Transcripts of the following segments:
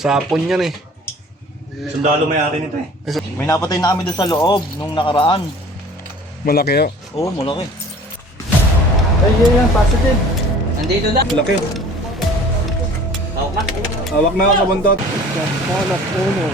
Sapon yan eh. Sundalo may-ari nito eh. May napatay na kami doon sa loob nung nakaraan. Malaki oh. Oo, malaki. Ay, yan, positive. Nandito na. Laki oh. Tawag na. Hawak na ako sa buntot. Palok uno.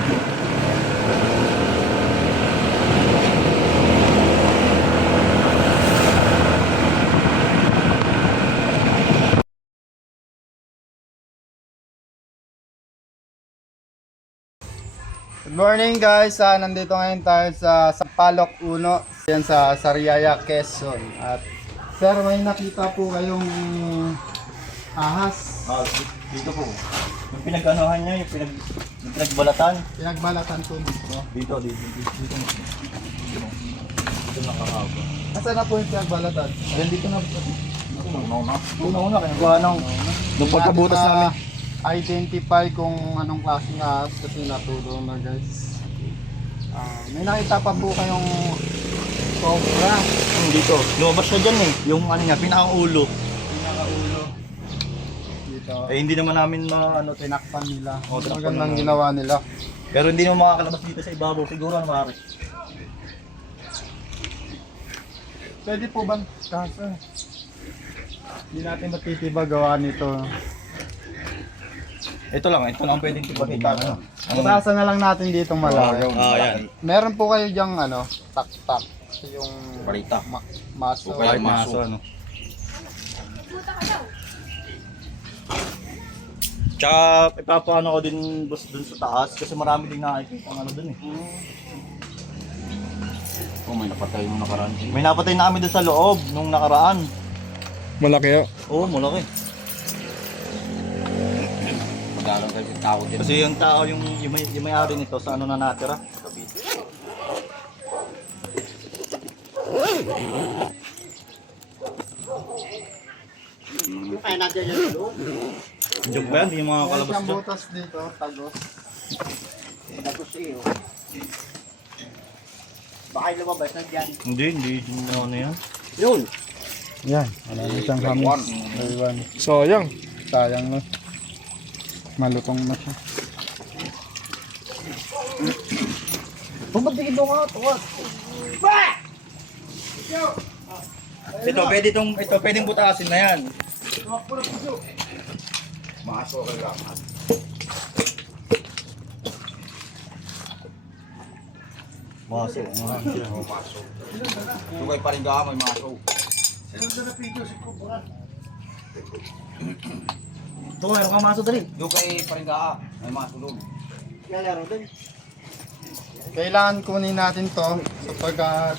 Good morning guys, nandito ngayon tayo sa Palok Uno, yan sa Sariaya, Quezon. At sir, may nakita po kayong ahas. Dito po. Yung pinag-anohan niya, yung pinagbalatan. Pinagbalatan po dito. Dito. Dito nakakaba. Asa na po yung pinagbalatan? Ayan, dito na. Una, kinagawa ng nung pagkabutas namin. Identify kung anong klaseng ahas kasi natulong na guys. May nakita pa po kayong cobra. Dito. Lumabas siya dyan eh. Yung ano niya, pinakang ulo. Pinakaulo. Dito. Eh hindi naman namin Tinakpan nila. Oh, tinakpan Magandang nila. ginawa nila. pero hindi naman makakalabas dito sa ibabaw. Siguro na maaari. Pwede po ba? Kaso hindi natin matitiba gawa nito. Ito lang ang pwedeng ipakita. Putasan na lang natin dito malayo. Yan. Meron po kayo diyang tak-tak. Yung Balita. maso. Kahit maso, ano. Tsaka ipapaano ko din boss dun sa taas kasi marami din nakikita ang ano dun eh. Oh, may napatay nung nakaraan. May napatay na kami dun sa loob nung nakaraan. Malaki oh. Oo, malaki. Magkaroon kayo ng tao din. Kasi yung tao, yung may-ari nito sa ano na natira. Joke ba yan? Hindi yung mga May kalabas siyang dyan. butas dito, tagos. Tapos iyo. Baka yung lumabas na dyan. Hindi. Ano yan? Yun. Yan, marami siyang hamis. Ayun. Sayang. Sayang no. Malutong na siya. Bumagdigid mo ka. Tuwag. Ito pwedeng butasin na yan. Maso ka lang. Maso. Maso. Yung kay paringga may maso. Ito, meron kang maso dali. Yung kay paringga may maso doon. Lalaro doon. Kailangan kunin natin to sapagkat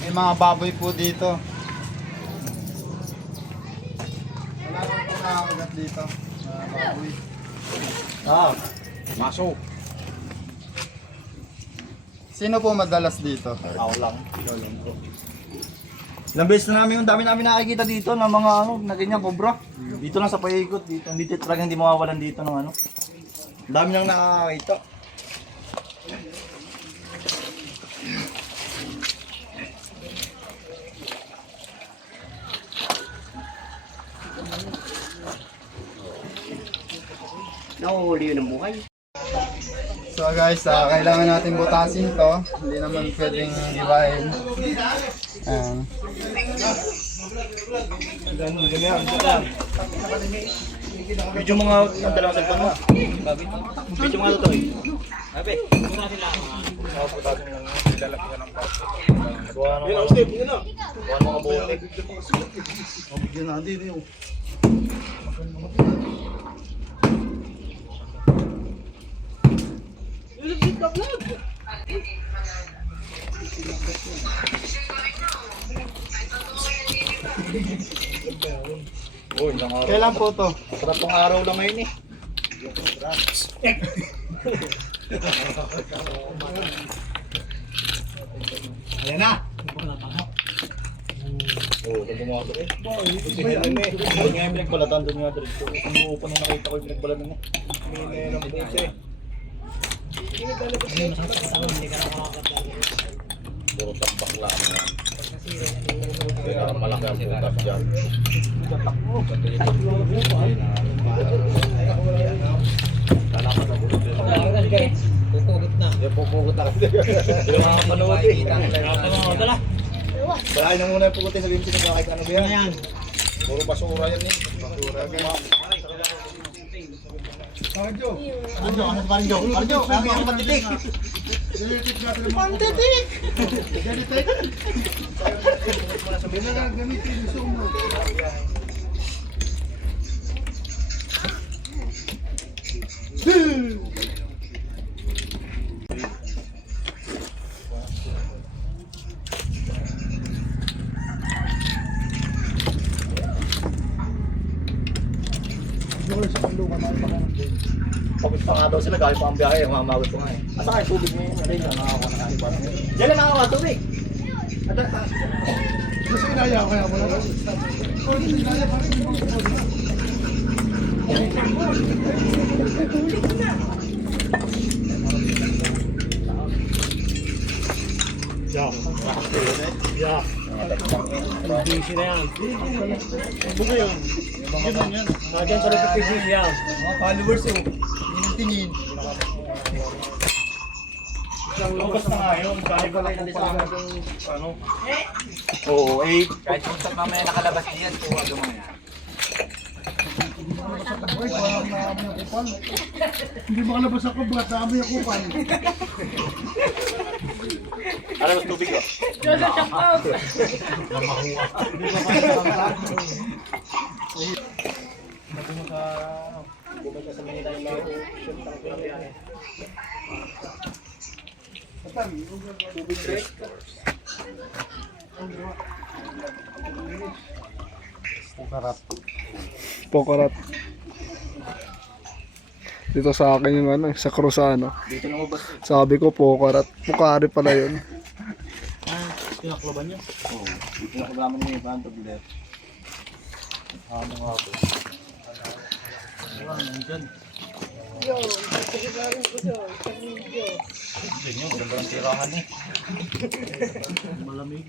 may mga baboy po dito. Wala naman po nakakagat dito. Baboy. Maso. Sino po madalas dito? Ako lang. Ilang beses na namin, ang dami namin nakikita dito ng mga na ganyan, cobra. Dito lang sa paikot, dito. Hindi talagang hindi mawawalan dito ng ano. Ang dami nang nakakita. Nahuhuli yun ang buhay. So guys, kailangan natin butasin to. Hindi naman pwedeng ibahin. Video mga ang dalawang cellphone mo. Video mga ito eh. Sabi, muna sila. Putasin lang. Lalaki ng paso. Kuha mga bote. Bigyan natin yun. Oh, ilang araw. Kailan po to? Sarap pang araw lang ngayon eh. Ayan na. Oo, kung pumasok eh. Kasi ganun eh. Doon nga yung pinagbalatan, doon nga dito. Kung buo pa nung nakita ko yung pinagbalatan niya. Meron po siya eh. Puro tambak lang yan. Kaya malaki ang butas dyan. Kala Pupukot na kasi. Mga panood eh. Dala. Balahin na muna yung pukot eh. Sabihin sino kahit ano ba yan. Ayan. Puro basura yan eh. Basura. Parjo. Parjo, kaya mga matitik. Galitik natin ang pantitik. Galitik. Gamitin yung sumo. Pagod pa nga daw sila, galing pa ang biyahe, mamamagod pa nga eh. Asa kayo tubig ngayon? Ano yun? Nakakuha na kayo ba? Diyan lang nakakuha tubig. Kasi inaya kaya mo lang. Inaya pa rin. Busy na yan. Buko yun. Nandiyan sa repetition yan. Mga followers oh. Tingin. Lumabas na nga yun. Kahit ba lang sa amin yung ano. Oo, eh. Kahit kung saan mamaya nakalabas niyan, tuwa mo yan. Hindi makalabas ako, ba't dami ako pan. Alam mo tubig ko? Pokarat. Dito sa akin yung ano, sa Cruzano. Dito na mabas. Sabi ko Pokarat. Pukari pala yun. Pinakloban niya. Oo, dito na kagama niya yung pantog dito. Ano nga po? Ano nandyan? Ganyan, maganda ang tirahan eh. Malamig.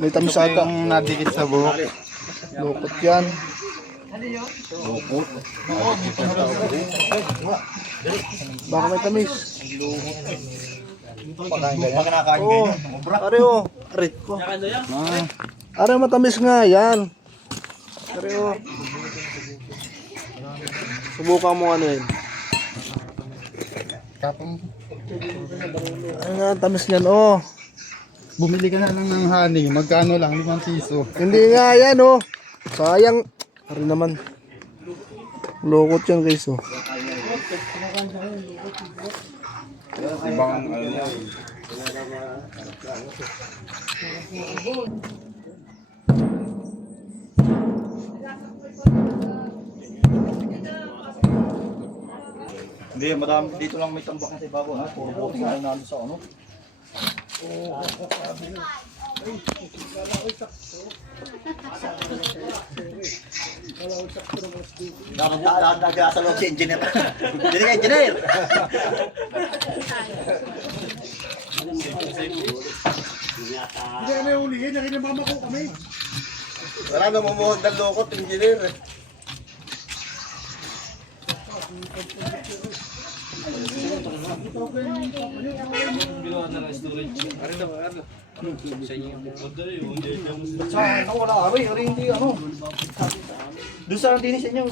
May tamis Ito ata. yung nadikit sa buhok. Lukot yan. Baka may tamis. Pag nakakain Oo. ganyan, Are oh. Arit ko. Are matamis nga yan. Are oh. Subukan mo ano yun. Tapos, Ano nga ang tamis niyan oh. bumili ka na lang ng honey. Magkano lang? 5 piso. Hindi nga yan oh. Sayang. Are naman. Lukot yan guys oh. ibang ano yan. Hindi, madami dito lang may tambak na sa ibabaw ha. Puro bote nga nalo sa ano. Nakakita sa loob si engineer. Hindi ka engineer. Hindi na yung ulihin. Nakinamama ko kami. Wala na mumuhod ng lokot, engineer. Saan ako wala ari, hindi ano. Doon sa dinis sa inyo.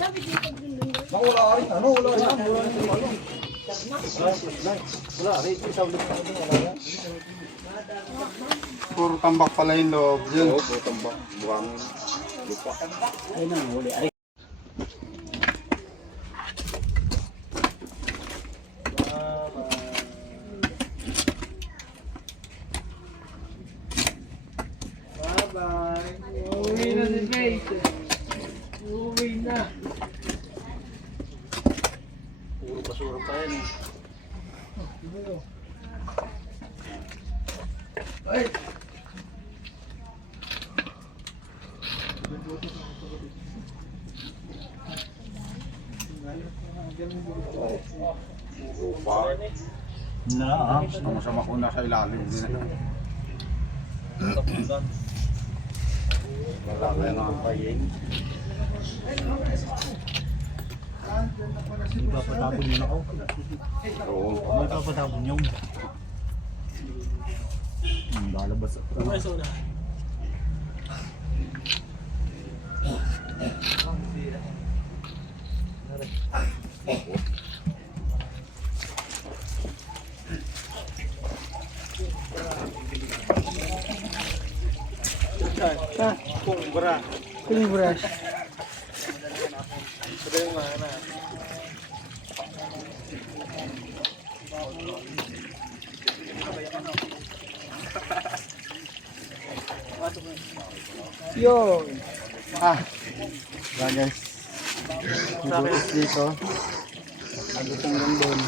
Ako wala ari, ano, wala ari, wala ari. Wala ari, isa ulit na doon, wala yan. Puro tambak pala yung loob. Yun. Oo, puro tambak, buwang lupa. Uwi na si Faith. Uwi na. Puro basura pa yan eh. Sama-sama ko na sa ilalim din. Wala kaya nga payeng. Papatapon yun ako. Oo. May papatapon yun. Lalabas ako. Toothbrush. Yun. Guys. Ibutis dito. Agos hanggang doon.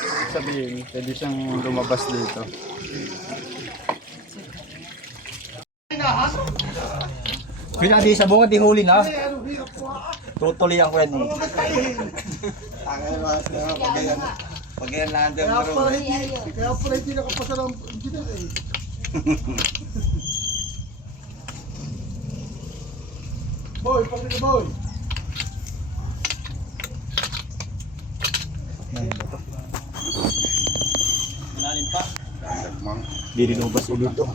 Ibig sabihin, pwede siyang lumabas dito. Pinadi sa bunga, di huli na. Tutuloy ang kwen. Pag yan natin mo rin. Kaya pala hindi nakapasa ng engineer eh. Boy, pagkita boy. Di rin ubas ulit to.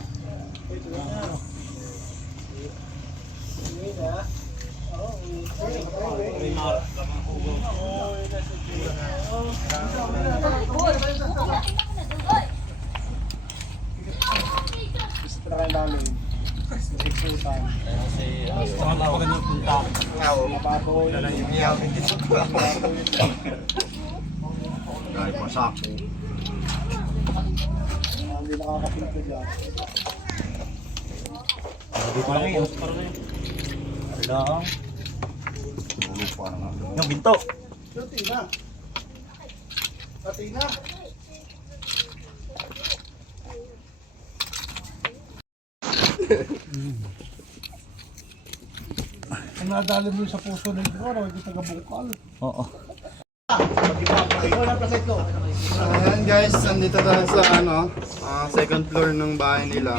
Dahil pasako. Hindi ko lang yun. Lang. Yung ginto. Tina. Tina. Ang nadali mo sa puso ng ito, hindi taga-bukal. Oo. Ayan guys, nandito tayo sa second floor ng bahay nila.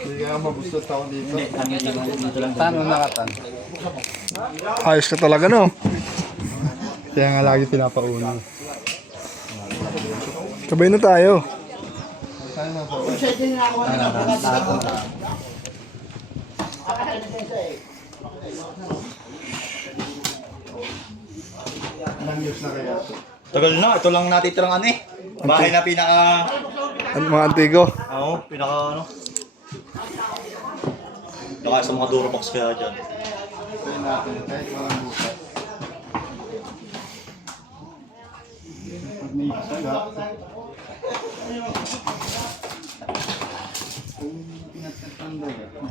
Hindi nga mabustot ako dito. Paano nakatan? Ayos ka talaga, no? Kaya nga lagi pinapauna. Sabay na tayo. Ilang years na kaya? Tagal na, ito lang natitirang ano eh. Bahay na pinaka... Ang mga antigo. Oo, pinaka ano. Baka sa mga Durobox kaya dyan. Ito natin, kahit walang bukas. Pag may isaga, kung pinagtatanda ka.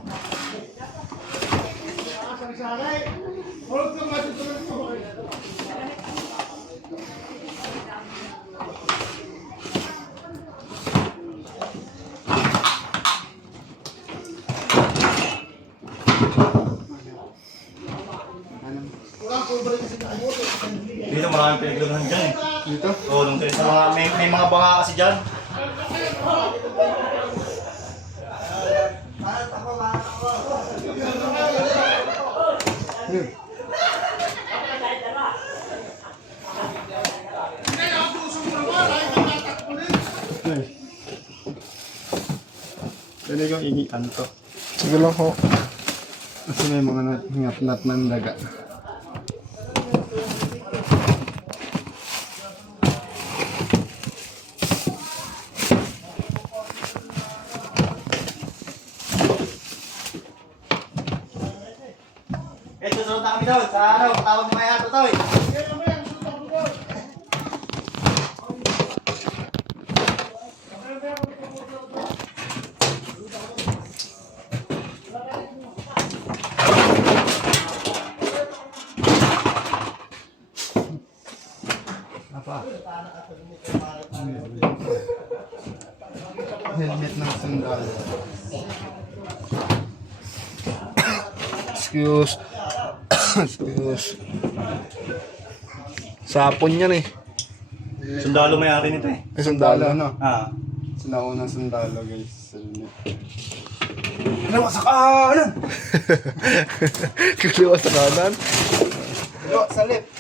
Dito maraming pinaglunan dyan eh. Dito? Oo, nung sa mga, may mga banga kasi dyan. Pwede kong ihian to. Sige lang ho. Kasi may mga hingat-nat ng daga. Eh, susunod na kami daw. Sa ano, tawag mo kaya ito to eh. Helmet ng sandal. Excuse. Excuse. Sapon yan eh. Sundalo may-ari nito eh. Ay, sandalo. No? Ah, Sinaunang sundalo guys. Ano, sa kanan! Kaliwa sa kanan. Kaliwa sa left.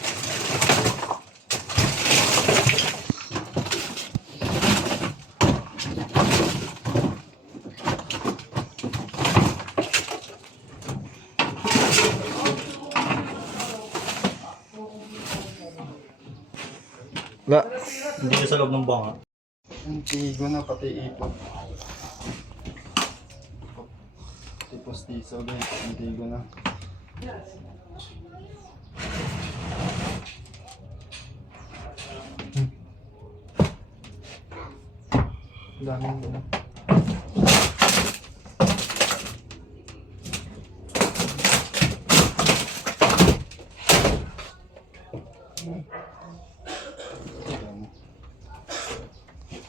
Na. Hindi ka sa loob ng banga. Hindi ko na pati ipot. Tipos tiso guys. Hindi ko na. Daming ano.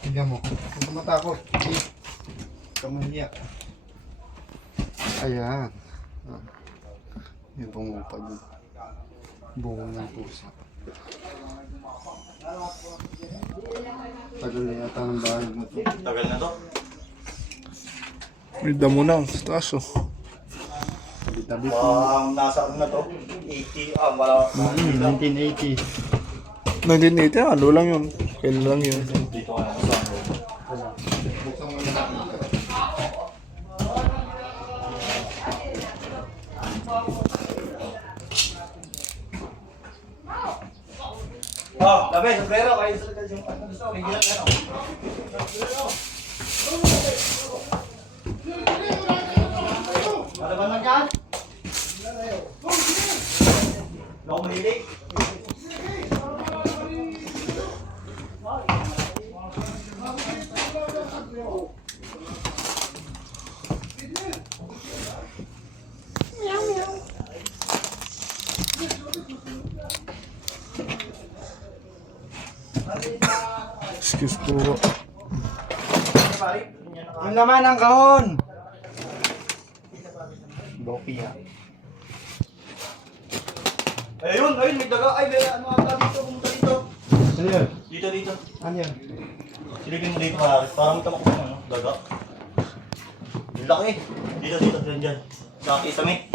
Tignan mo. Huwag ka matakot. Kamahiya. Ayan. Ah. Yung bungo pa dun. Bungo ng pusa. Tagal na yata ng bahay mo to. Tagal na to. May damo na sa taas oh. Tabi-tabi po. Nasa ano na to? 80, wala. 1980. 1980, ano lang yun. Kailan lang yun. Dito ka na sa ano. Buksan mo na natin. Oh, labi, sombrero. Kayo sa yung ano gusto. May gilat ano. Ano ba lang yan? Ako mahilig. Excuse po. Ang laman ng kahon! Bopia. Ayun, may daga. Ay, may ano ata dito. Pumunta dito. Ano yun? Dito. Ano yun? Silipin mo dito pare. Parang tamak ko ano, daga. Yung laki. Dito, dyan. Sa kisame.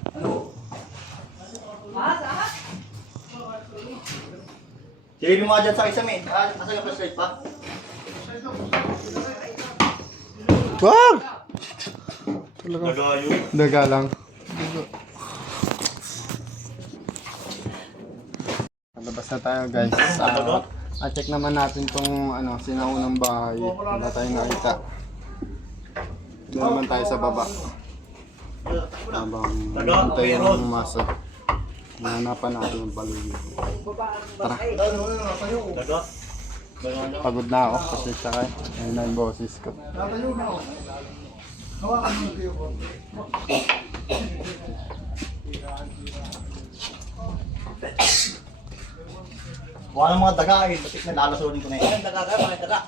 Silipin mo nga dyan sa kisame. Asa yung flashlight pa? Wag! Talaga. Daga yun. Daga lang. Labas na tayo guys. Check naman natin tong ano, sinaunang bahay. Wala tayong nakita. Doon naman tayo sa baba. Habang hintay yung pumasok. Mahanapan natin yung paligid. Tara. Daga. Pagod na ako kasi sakay. Ayun na yung boses ko. Buka ng mga daga eh. Batik na lalasurin ko na yun. Mga daga.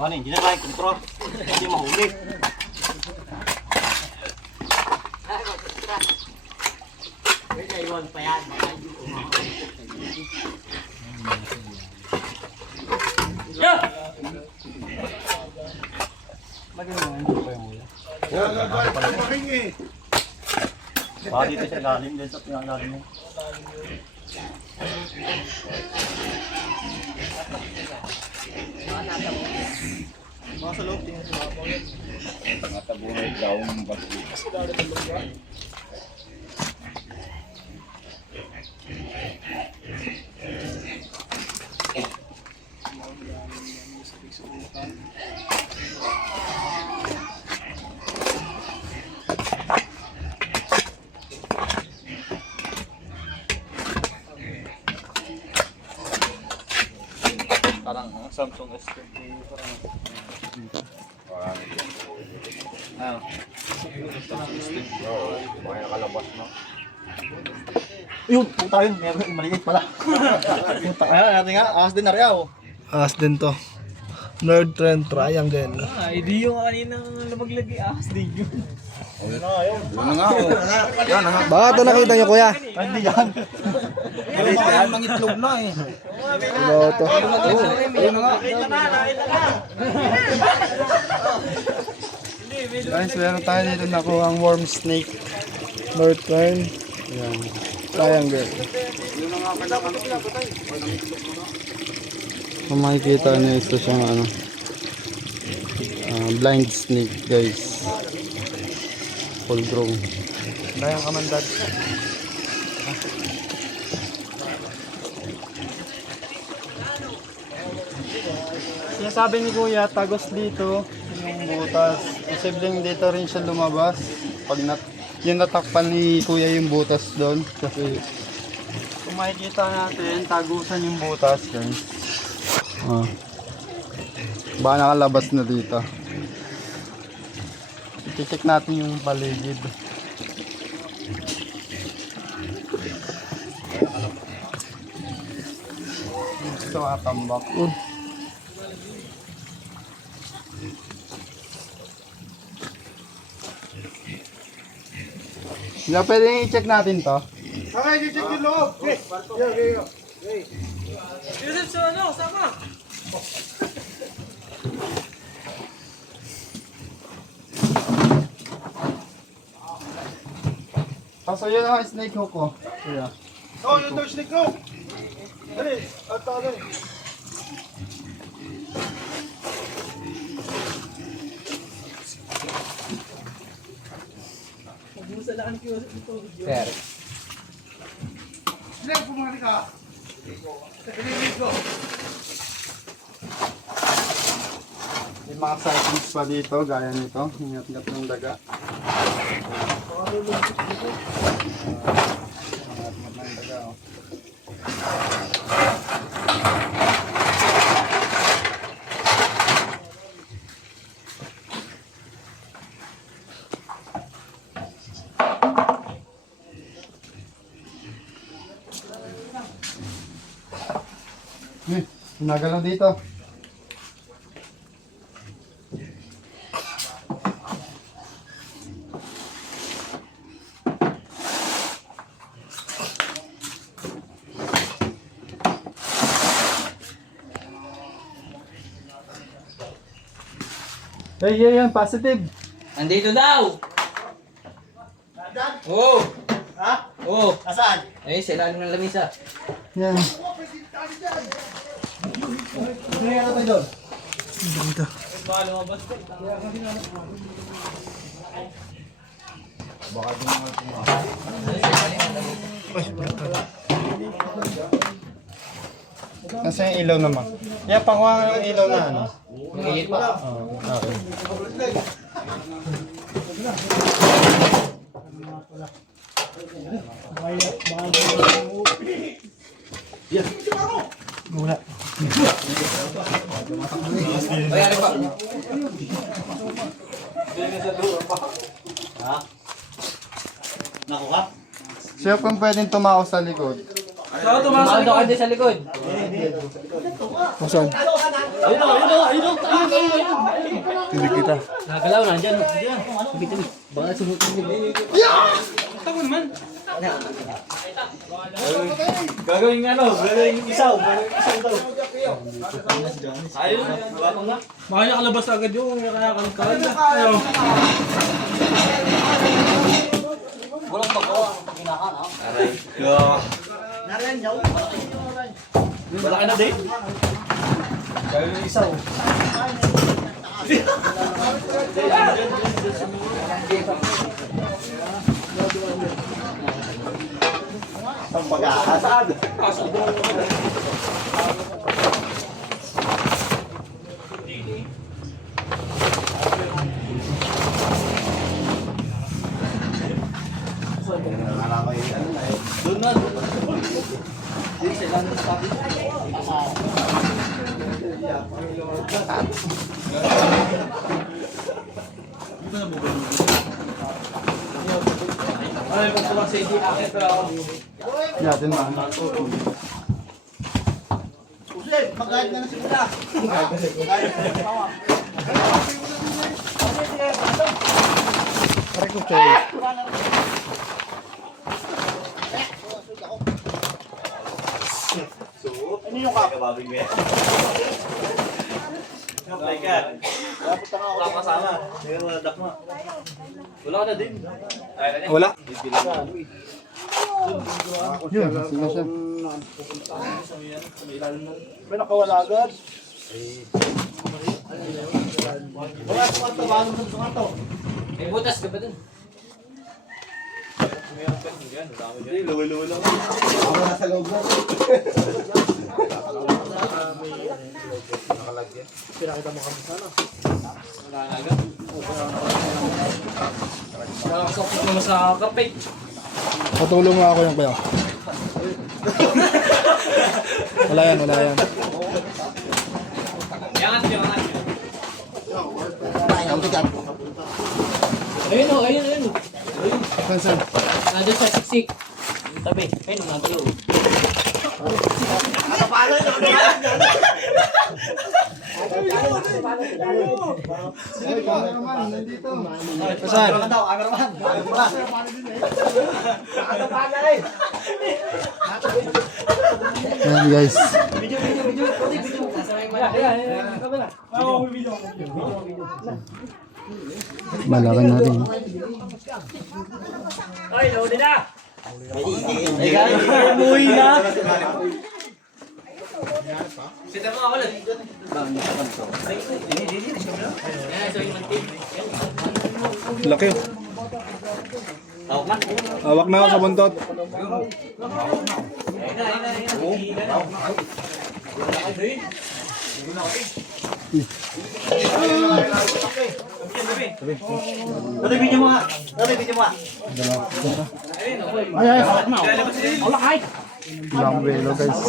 Bukan hindi na tayo kontrol. Hindi mahuli. Baka dito siya galing din sa pinagaling mo. Mga sa loob, tingnan sa mga po. Matabuhay daw ng baso. Parang Samsung S20 parang. Ano? Yun, puta yun. May maliit pala. Puta kaya natin nga. Ahas din na rin ako. Ahas din to. Nerd Trend Triangle. Hindi yung kaninang lumaglagi ahas din yun. Baka ito nakita nyo kuya. Hindi yan. Kaya mangitlog na eh. Ano ito? Guys, meron tayo dito nakuha ang worm snake. Nerd Trend Yan. Triangle. Kung makikita nyo, ito siyang ano, blind snake guys. Full grown. Dayang kamandad. Sinasabi ni Kuya, tagos dito yung butas. Posibleng dito rin siya lumabas. Pag yung natakpan ni Kuya yung butas doon. Kasi kung makikita natin, tagusan yung butas guys. Baka nakalabas na dito. I-check natin yung paligid. Ito atambak. Sila pwede i-check natin to. Yusuf, so ano, sama. So yun ang snake hook ko. Kuya. Yun daw snake ko. Dali, at dali. May mga sightings pa dito, gaya nito. Ingat-ingat ng daga. Ingat-ingat ng daga, oh. Nagalaw dito. Hey, yan, positive. Andito daw. Oo. Ha? Oo. Nasaan? Eh, sa ilalim ng lamisa. Yan. Ano yan tayo doon? Dito. Nasa yung ilaw naman. Yeah, pakuha nga ng ilaw na ano. Magigit pa. Okay. Ay, ano pa? Naku ka? Siya kung pwedeng tumako sa likod. Tumasok ka din sa likod. Saan? Hindi kita. Nagalaw na, andyan. Andyan. Baka sumusunod. Tago naman. Gagawin ano? Gagawin isaw. Gagawin isaw daw. Ayun, wala pa nga. Baka nakalabas agad yung kaya kalkalan na. Walang magawa ang pagkinahan, ha? Aray. Narayan niyo? Wala ka na, Dave? Gagawin isaw. Ang pag-aasad. Doon na. Dito sa ilang sabi. Aral ko sa hindi akin pero ako. Yatin ba? Pare ko, Choy. Ano yung kakababing mo yan? Apply ka. Wala ka kasama. Hindi ka wala dakma. Wala ka na din. Wala. Yun, sige siya. May nakawala agad. May butas ka ba dun? Luwi-luwi lang. Nakakasokot naman sa kape. Patulong nga ako yung kuya. Wala yan, wala yan. Yangat. Ayun o, ayun. Saan? Nandun sa siksik. Tabi. Ayun, nandun. Sige, cameraman, nandito. Saan? Ayan guys. Malakan natin. Ay, loaded na! Umuwi na! Sita mo ako lang. Laki. Hawak na ako sa buntot. Dati video mo nga! Ilang velo guys.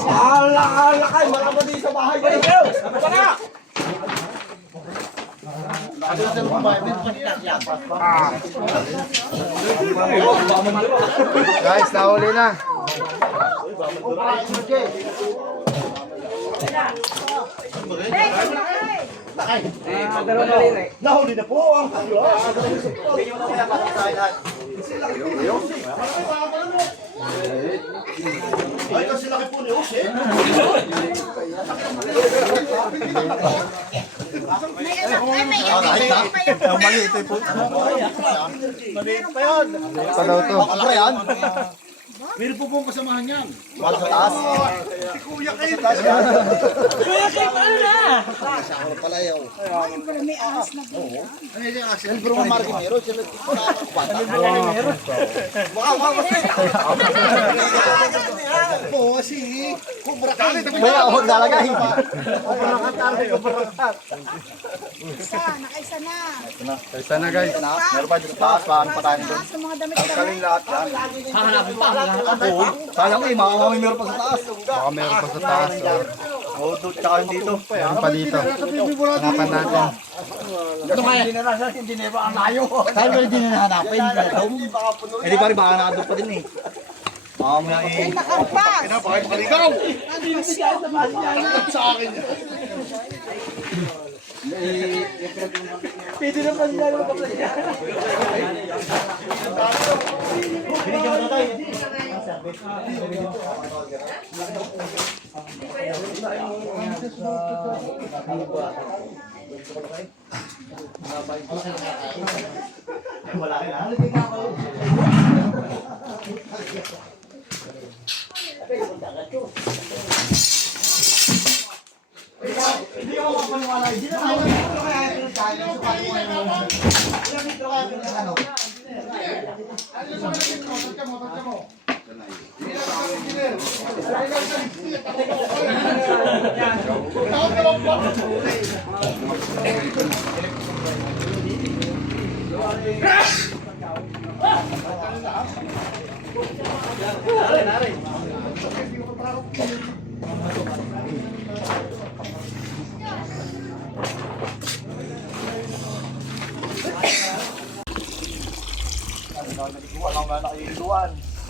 Guys, nahuli na. Nahuli na po ang ay, kasi laki po ni Jose. Maliit ito. Maliit pa yan. Pa daw to. Ano yan? Meron po pong kasamahan yan. Wala sa taas. Si Kuya kayo. Kuya kayo, paano na? Pala yun. May ahas na po. Yan bro mga marginero. Sila po kasi kubra ka. May ahon lalagay. Nakaisa na. Kaysa na guys. Meron pa dito taas. Paano pa tayo doon? Sa mga damit ka Kaling lahat yan. Hahanapin pa. Sayang eh, makakami meron pa sa taas. Baka meron pa sa taas. Oo, doon tsaka dito. Meron pa dito. Hanapan natin. Ito kaya? Hindi na ang layo. Kaya ba hindi na nahanapin? Hindi pa rin, baka nakadun pa din eh. Mamaya eh. nakampas. Bakit maligaw? Sa akin. Pwede na pa nila yung kapatid. Binigyan mo na tayo. Wala ka na. Hindi ako mapaniwala. Hindi na tayo.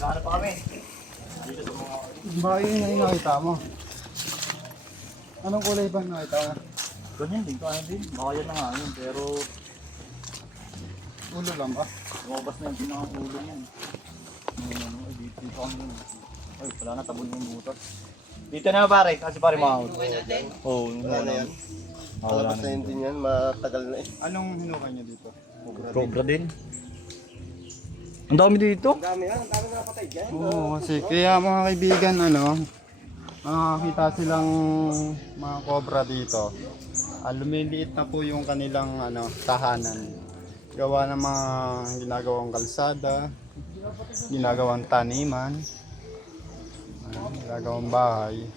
Nakahanap pa kami. Dito sa mga... Baka yun na yung nakita mo. Anong kulay ba nakita mo? Ganyan din, kaya din. Baka yan na nga yun, pero Ulo lang ba? lumabas na yung pinakaulo niyan. Dito kami yun. Ay, wala na, tabon yung butas. Dito na pare, kasi pare mahal. Oo, wala na yan. Wala na yun. din yan, matagal na eh. Anong hinukay niya dito? Cobra din. Ang dami dito. Oo, kasi kaya mga kaibigan, makakita silang mga cobra dito. Lumiliit na po yung kanilang tahanan. Gawa ng mga ginagawang kalsada, ginagawang taniman, ginagawang bahay.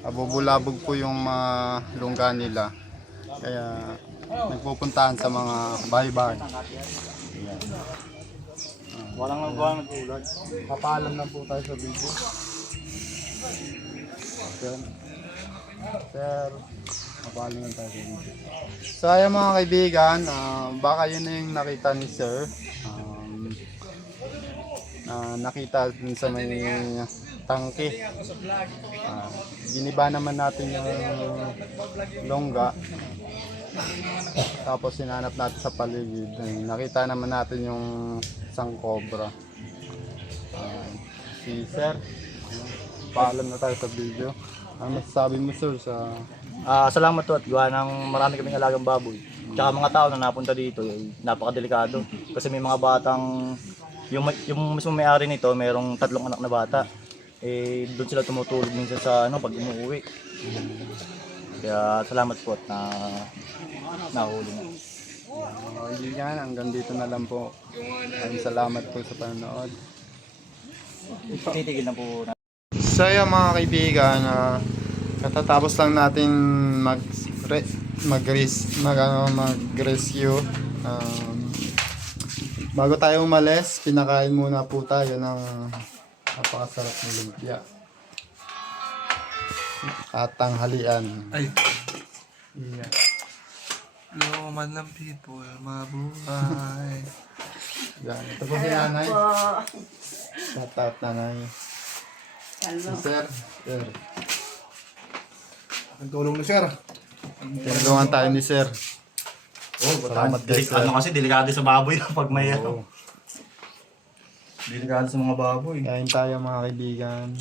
Bubulabog po yung mga lungga nila. Kaya nagpupuntahan sa mga bahay-bahay. Walang nagawang nagulad. Papaalam na po tayo sa video. Sir, papaalam na tayo sa video. So ayan mga kaibigan, baka yun na yung nakita ni Sir. Nakita dun sa may tangke. Giniba naman natin yung longga. Tapos sinanap natin sa paligid. Nakita naman natin yung isang cobra. Si Sir, paalam na tayo sa video. Ano masasabi mo Sir sa... Salamat to at gawa ng marami kaming alagang baboy. Tsaka mga tao na napunta dito, napakadelikado. Kasi may mga batang, yung mismo may-ari nito, mayroong 3 anak na bata. Doon sila tumutulog minsan sa pag umuwi. Kaya salamat po at nahuli na. Kaibigan, hanggang dito na lang po. Salamat po sa panonood. Titigil na po na. So yun mga kaibigan, katatapos lang natin mag-rescue. Bago tayo umalis, pinakain muna po tayo ng napakasarap ng lumpia at tanghalian. Ay. Yeah. Loman ng people, mabuhay. Yan, ito po si nanay. Shout out nanay. Si Sir. Sir. Ang tulong na sir. Tulungan tayo ni Sir. Salamat guys. Sir. Kasi delikado sa baboy pag may delikado sa mga baboy. Kain tayo mga kaibigan.